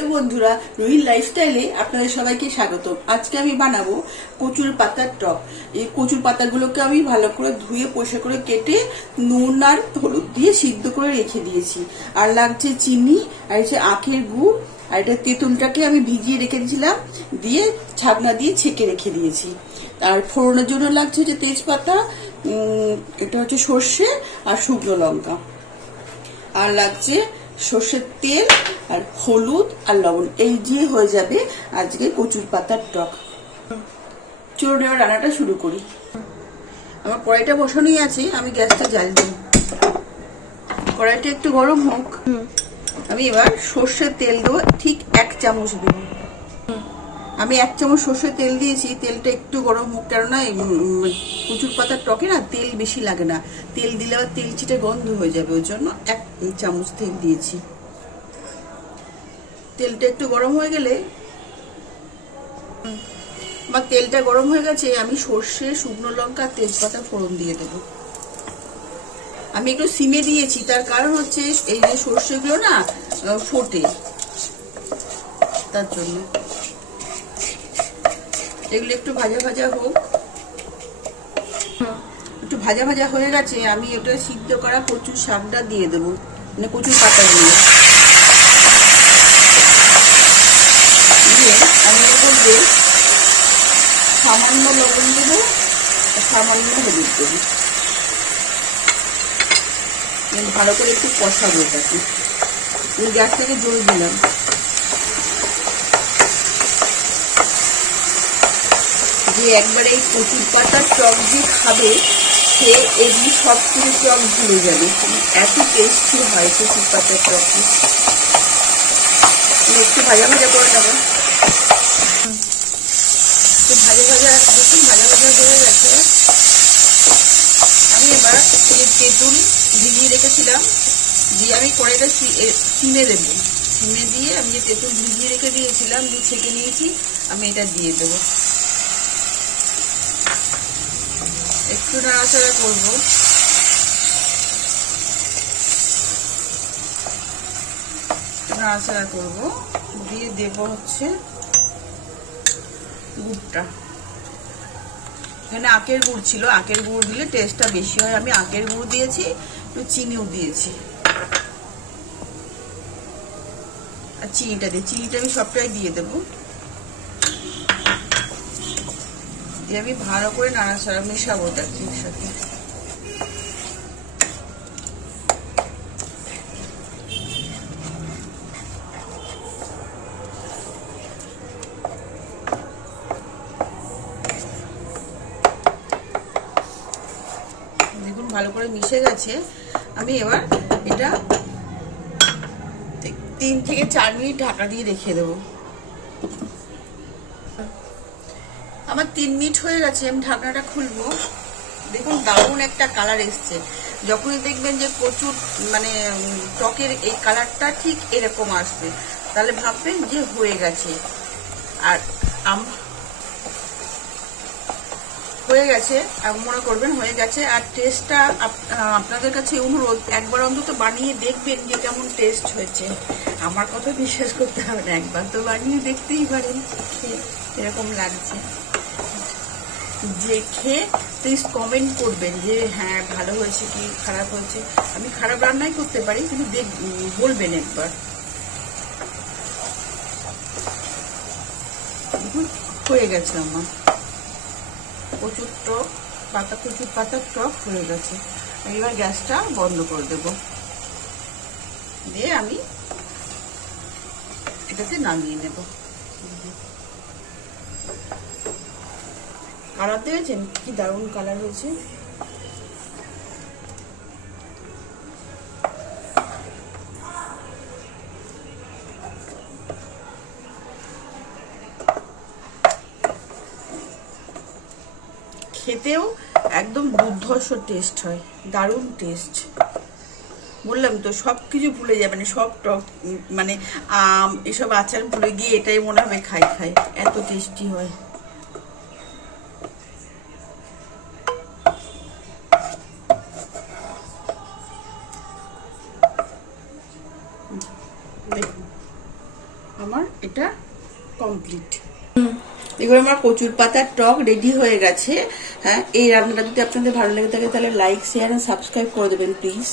Hello বন্ধুরা রোহিত লাইফস্টাইলে আপনাদের সবাইকে স্বাগত আজকে আমি বানাবো কচুর পাতার টক। এই কচুর পাতাগুলোকে আমি ভালো করে ধুয়ে, পরিষ্কার করে কেটে, নুন আর হলুদ দিয়ে সিদ্ধ করে রেখে দিয়েছি। আর লাগছে চিনি, আর হচ্ছে আখের গুড়, আর এটা তেঁতুলটাকে আমি ভিজিয়ে রেখে দিয়েছিলাম, দিয়ে ছাকনা দিয়ে ছেঁকে রেখে দিয়েছি। আর ফোড়নের জন্য লাগছে হচ্ছে তেজপাতা এটা হচ্ছে সর্ষে আর শুকনো লঙ্কা। আর লাগছে সর্ষের তেল, আর হলুদ আর লবণ এই দিয়ে হয়ে যাবে আজকে কচুর পাতার টক। চলুন এবার রান্নাটা শুরু করি। আমার কড়াইটা বসানোই আছে আমি গ্যাসটা জ্বাল দিই। কড়াইটা একটু গরম হোক আমি এবার সর্ষের তেল দেবো ঠিক এক চামচ দেব। আমি এক চামচ সর্ষের তেল দিয়েছি তেলটা একটু গরম হোক কেননা কচুর পাতার টকে না তেল বেশি লাগে না। তেল দিলে আবার তেল ছিটে গন্ধ হয়ে যাবে ওই জন্য এক চামচ তেল দিয়েছি। তেলটা একটু গরম হয়ে গেলে আমার তেলটা গরম হয়ে গেছে, আমি সর্ষে, শুকনো লঙ্কা, তেজপাতা, ফোড়ন দিয়ে দেবো। আমি একটু সিমে দিয়েছি, তার কারণ হচ্ছে এই যে সর্ষেগুলো না ফোটে, তার জন্য। এগুলো একটু ভাজা ভাজা হোক। একটু ভাজা ভাজা হয়ে গেছে, আমি ওটা সিদ্ধ করা কচুর শাকটা দিয়ে দেবো মানে কচুর পাতা দিয়ে। মধ্যে সামান্য লবণ দেবো সামান্য হলুদ দেবো। ভালো করে একটু কষাবো এটাকে। আমি গ্যাস থেকে জল দিলাম। যে একবারে এই কচুর পাতার টক যে খাবে, সে এগুলি সব কিছু টক ভুলে যাবে। এত টেস্টি হয় কচুর পাতার টক। একটু ভাজা ভাজা করে নেব। ভাজা ভাজা, দেখুন, ভাজা ভাজা হয়ে গেছে। আমি এবার এই তেঁতুল ভিজিয়ে রেখেছিলাম। দিয়ে আমি কড়াইটা সিমে দেবো। সিমে দিয়ে আমি যে তেঁতুল ভিজিয়ে রেখে দিয়েছিলাম দিয়ে ছেঁকে নিয়েছি, আমি এটা দিয়ে দেবো। একটু নাড়াচাড়া করব। নাড়াচাড়া করব। দিয়ে দেব হচ্ছে গুড়টা। এখানে আখের গুড় ছিল। আখের গুড় দিলে টেস্টটা বেশি হয়। আমি আখের গুড় দিয়েছি, একটু চিনিও দিয়েছি। আর চিনিটা দিয়ে, চিনিটা আমি সবটাই দিয়ে দেবো। দিয়ে আমি ভালো করে নাড়াচাড়া মেশাবো ওটাকে সাথে। ভালো করে মিশে গেছে। আমি এবার এটা তিন থেকে চার মিনিট ঢাকা দিয়ে রেখে দেবো। আমার তিন মিনিট হয়ে গেছে, আমি ঢাকনাটা খুলবো। দেখুন, দারুণ একটা কালার এসছে। যখনই দেখবেন যে প্রচুর মানে টকের এই কালারটা ঠিক এরকম আসবে। তাহলে ভাববেন যে হয়ে গেছে। আর হয়ে গেছে মনে করবেন হয়ে গেছে। আর টেস্টটা আপনাদের কাছে অনুরোধ, একবার অন্তত বানিয়ে দেখবেন যে কেমন টেস্ট হয়েছে। আমার কথা বিশ্বাস করতে হবে না, একবার তো বানিয়ে দেখতেই পারেন এরকম লাগছে। যে খেয়ে প্লিজ কমেন্ট করবেন যে হ্যাঁ ভালো হয়েছে কি, খারাপ হয়েছে? আমি খারাপ রান্নাই করতে পারি, কিন্তু দেখ, বলবেন একবার। হয়ে গেছে আমার প্রচুর টক পাতা কচুর পাতার টক হয়ে গেছে। এবার গ্যাসটা বন্ধ করে দেব। দিয়ে আমি এটাতে নামিয়ে নেব। কালার দিয়েছেন কি দারুণ কালার হয়েছে। খেতেও একদম দুর্ধর্ষ টেস্ট হয়, দারুণ টেস্ট বললাম তো সব কিছু ভুলে যাবে মানে সব টক মানে আম, এসব আচার ভুলে গিয়ে এটাই মনে হবে খাই খাই, এত টেস্টি হয়। আমার এটা কমপ্লিট এবার আমার কচুর পাতার টক রেডি হয়ে গেছে। হ্যাঁ এই রান্নাটা যদি আপনাদের ভালো লেগে থাকে তাহলে লাইক শেয়ার এন্ড সাবস্ক্রাইব করে দেবেন প্লিজ